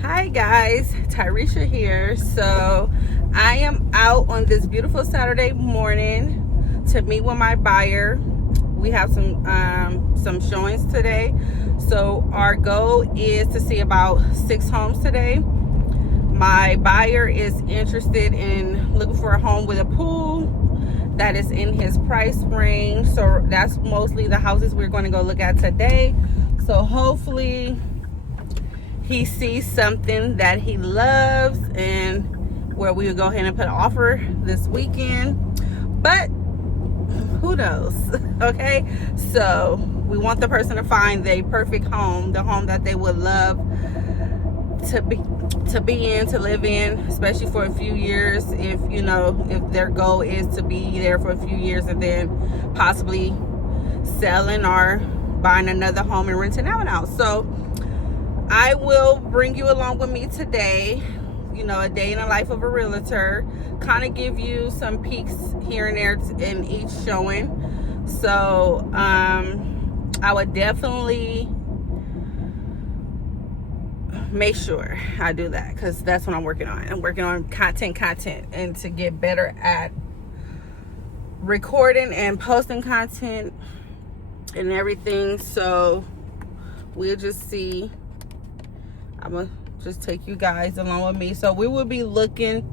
Hi guys, Tyresha here. So I am out on this beautiful Saturday morning to meet with my buyer. We have some showings today. So our goal is to see about 6 homes today. My buyer is interested in looking for a home with a pool that is in his price range. So that's mostly the houses we're going to go look at today. So hopefully he sees something that he loves and where we will go ahead and put an offer this weekend. But who knows? Okay, so we want the person to find the perfect home, the home that they would love to be in, to live in, especially for a few years. If their goal is to be there for a few years and then possibly selling or buying another home and renting out. So I will bring you along with me today, a day in the life of a realtor, kind of give you some peeks here and there in each showing. So I would definitely make sure I do that, because that's what I'm working on. I'm working on content and to get better at recording and posting content and everything. So we'll just see. I'm gonna just take you guys along with me. So we will be looking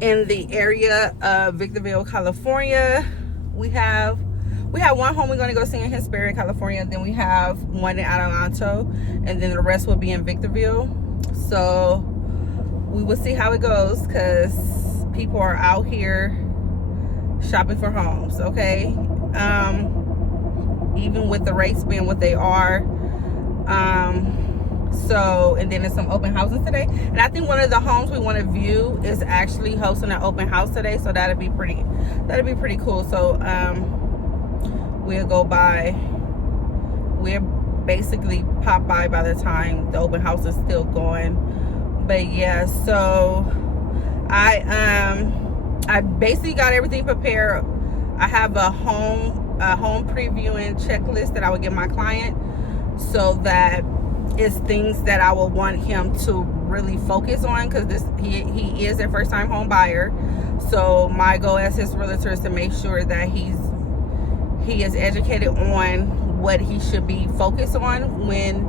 in the area of Victorville, California. We have one home we're going to go see in Hesperia, California. Then we have one in Adelanto, and then the rest will be in Victorville. So we will see how it goes, because people are out here shopping for homes. Okay, even with the rates being what they are. So, and then there's some open houses today, and I think one of the homes we want to view is actually hosting an open house today. So that'd be pretty cool. So we'll go by, we'll basically pop by the time the open house is still going. But yeah, so I basically got everything prepared. I have a home previewing checklist that I would give my client, so that it's things that I will want him to really focus on, because he is a first-time home buyer. So my goal as his realtor is to make sure that he is educated on what he should be focused on when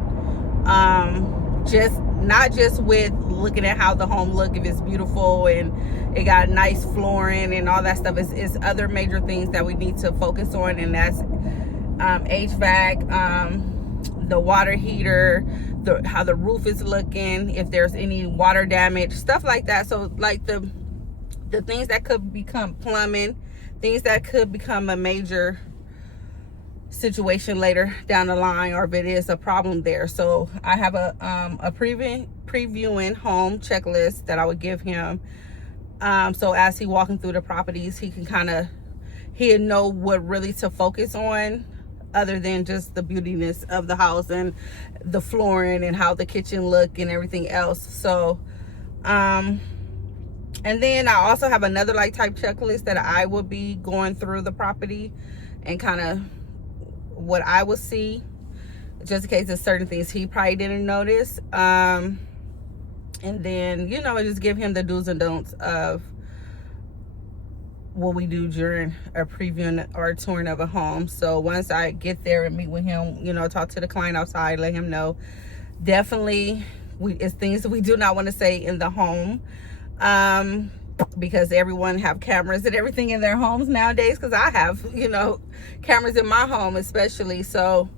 not just with looking at how the home look, if it's beautiful and it got nice flooring and all that stuff. It's other major things that we need to focus on, and that's HVAC, the water heater, how the roof is looking, if there's any water damage, stuff like that. So like the things that could become plumbing, things that could become a major situation later down the line, or if it is a problem there. So I have a previewing home checklist that I would give him, so as he walking through the properties, he'll know what really to focus on, other than just the beautiness of the house and the flooring and how the kitchen look and everything else. So and then I also have another type checklist that I will be going through the property and kind of what I will see, just in case there's certain things he probably didn't notice. And then just give him the do's and don'ts of what we do during a previewing or a touring of a home. So once I get there and meet with him, talk to the client outside, let him know, definitely it's things that we do not want to say in the home, because everyone have cameras and everything in their homes nowadays, because I have cameras in my home especially. So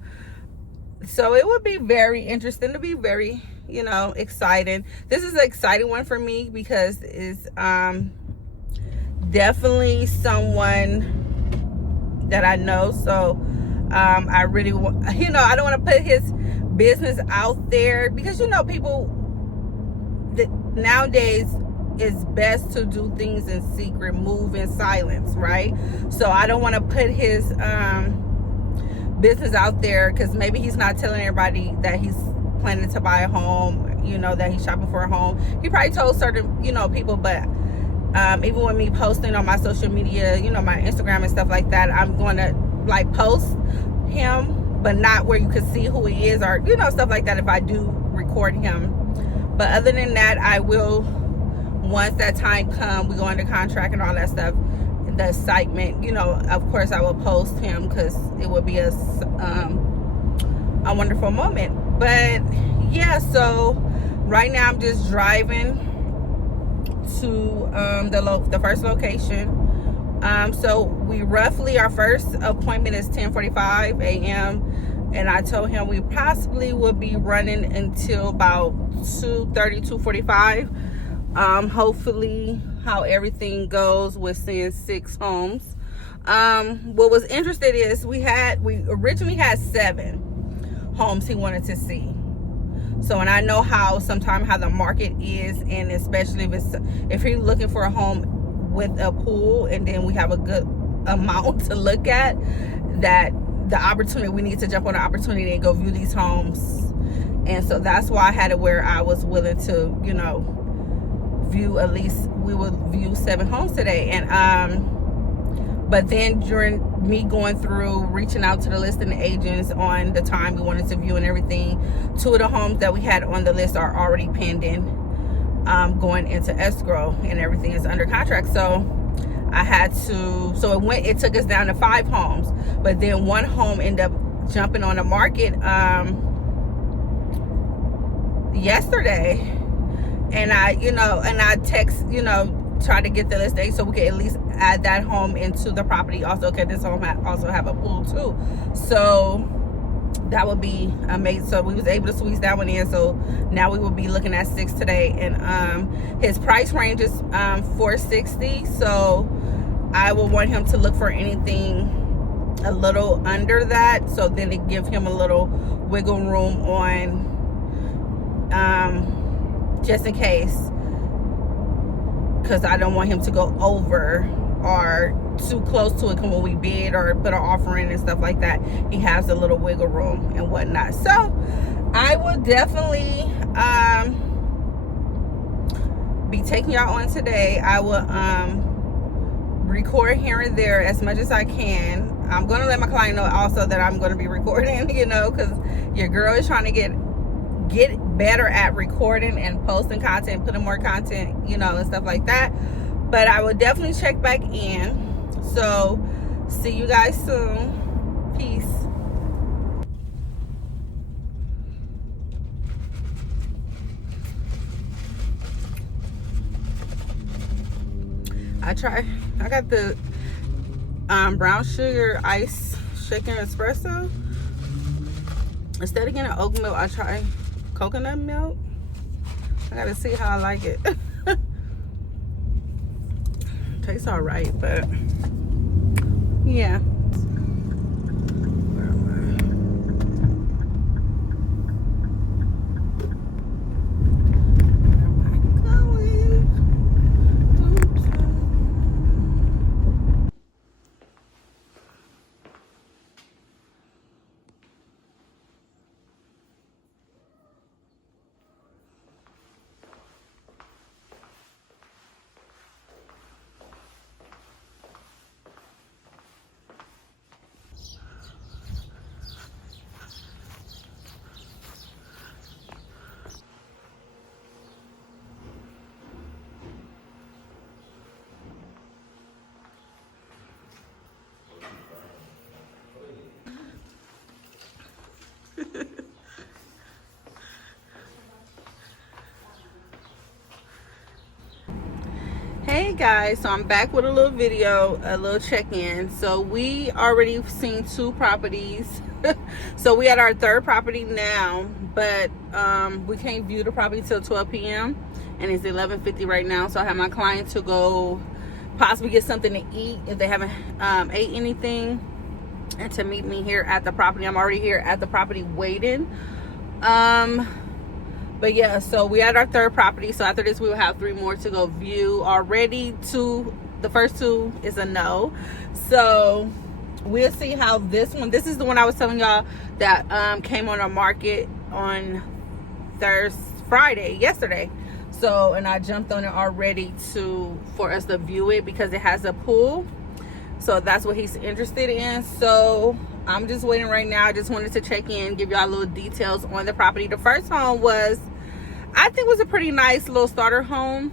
it would be very interesting, to be very exciting. This is an exciting one for me, because it's definitely someone that I know. So I really want, I don't want to put his business out there, because people that nowadays it's best to do things in secret, move in silence, right? So I don't want to put his business out there, because maybe he's not telling everybody that he's planning to buy a home, that he's shopping for a home. He probably told certain people, but even with me posting on my social media, my Instagram and stuff like that, I'm going to post him but not where you can see who he is, or stuff like that if I do record him. But other than that, I will, once that time comes, we go under contract and all that stuff, the excitement, of course I will post him, because it will be a wonderful moment. But yeah, so right now I'm just driving to the first location. So we roughly, our first appointment is 10:45 a.m. and I told him we possibly would be running until about 2:30, 2:45. Hopefully how everything goes with seeing 6 homes. What was interesting is we originally had 7 homes he wanted to see. So, and I know how the market is, and especially if he's looking for a home with a pool, and then we have a good amount to look at, that the opportunity, we need to jump on the opportunity and go view these homes. And so that's why I had it where I was willing to, view, at least we would view 7 homes today. And but then during me going through reaching out to the listing agents on the time we wanted to view and everything, 2 of the homes that we had on the list are already pending, going into escrow, and everything is under contract. So I had to, it took us down to 5 homes, but then 1 home ended up jumping on the market yesterday. And I text, try to get the listing so we can at least add that home into the property also, because this home also have a pool too. So that would be amazing. So we was able to squeeze that one in. So now we will be looking at 6 today. And his price range is $460. So I will want him to look for anything a little under that, so then it give him a little wiggle room on just in case, because I don't want him to go over or too close to it when we bid or put an offer in and stuff like that. He has a little wiggle room and whatnot. So I will definitely be taking y'all on today. I will record here and there as much as I can. I'm going to let my client know also that I'm going to be recording, because your girl is trying to get better at recording and posting content, putting more content, and stuff like that. But I will definitely check back in. So see you guys soon. Peace. I got the brown sugar ice shaken espresso. Instead of getting oat milk, I try coconut milk. I gotta see how I like it. Tastes all right, but yeah. Hey guys, so I'm back with a little video, a little check-in. So we already seen 2 properties. So we at our 3rd property now, but we can't view the property till 12 p.m. and it's 11:50 right now. So I have my client to go possibly get something to eat if they haven't ate anything, and to meet me here at the property. I'm already here at the property waiting. But yeah, so we at our 3rd property. So after this, we will have 3 more to go view. Already the first 2 is a no. So we'll see how this is the one I was telling y'all that came on the market on yesterday. So, and I jumped on it already for us to view it because it has a pool. So that's what he's interested in. So I'm just waiting right now. I just wanted to check in, give y'all little details on the property. The first home was, I think, was a pretty nice little starter home.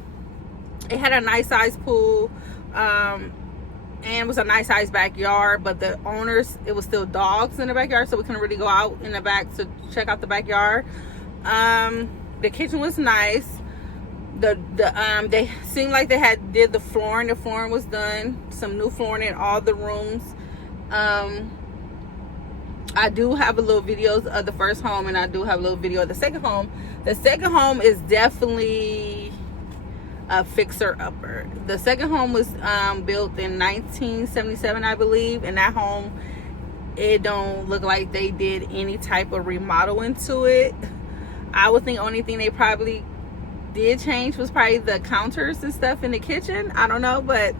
It had a nice size pool, and was a nice size backyard, but the owners, it was still dogs in the backyard, so we couldn't really go out in the back to check out the backyard. The kitchen was nice. They seemed like they had did the flooring. The flooring was done, some new flooring in all the rooms. I do have a little videos of the first home, and I do have a little video of the second home. The second home is definitely a fixer-upper. The second home was built in 1977, I believe, and that home, it don't look like they did any type of remodeling to it. I would think only thing they probably did change was probably the counters and stuff in the kitchen. I don't know, but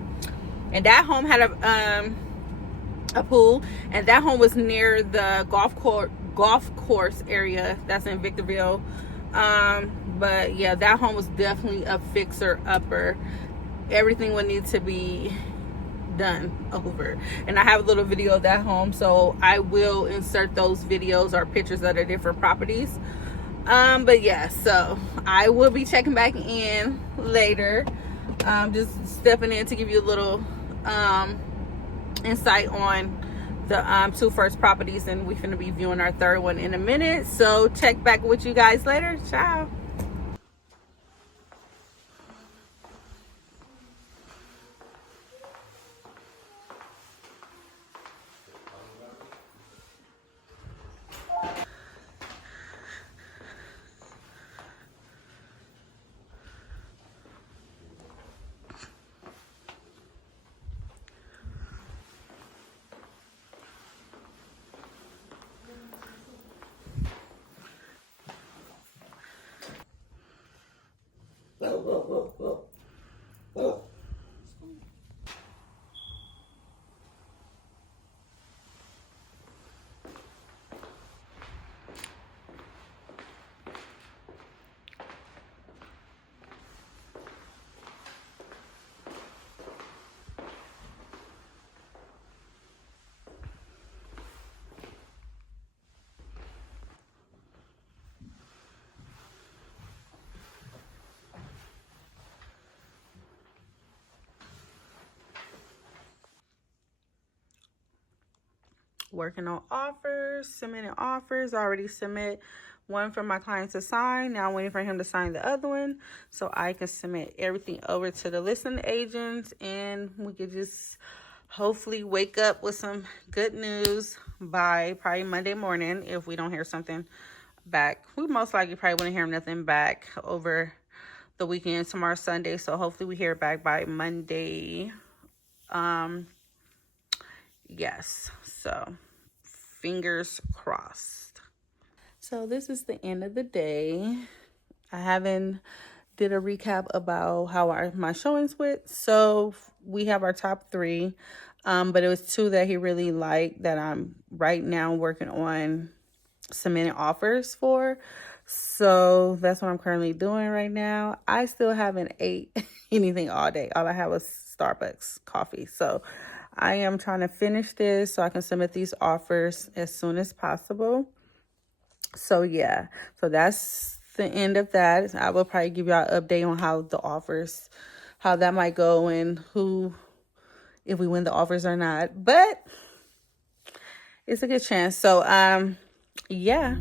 and that home had a pool, and that home was near the golf course area that's in Victorville. But yeah, that home was definitely a fixer-upper. Everything would need to be done over, and I have a little video of that home, so I will insert those videos or pictures of the different properties. But yeah, so I will be checking back in later, just stepping in to give you a little insight on the two first properties, and we're gonna be viewing our third one in a minute. So check back with you guys later. Ciao. Working on offers, submitting offers. I already submit one for my client to sign. Now I'm waiting for him to sign the other one so I can submit everything over to the listing agents, and we could just hopefully wake up with some good news by probably Monday morning. If we don't hear something back, we most likely probably wouldn't hear nothing back over the weekend. Tomorrow Sunday, so hopefully we hear back by Monday. Yes, so fingers crossed. So this is the end of the day. I haven't did a recap about how my showings went. So we have our top three, but it was two that he really liked that I'm right now working on submitting offers for. So that's what I'm currently doing right now. I still haven't ate anything all day. All I had was Starbucks coffee. So I am trying to finish this so I can submit these offers as soon as possible. So yeah, so that's the end of that. I will probably give y'all an update on how the offers, how that might go, and if we win the offers or not. But it's a good chance. So yeah.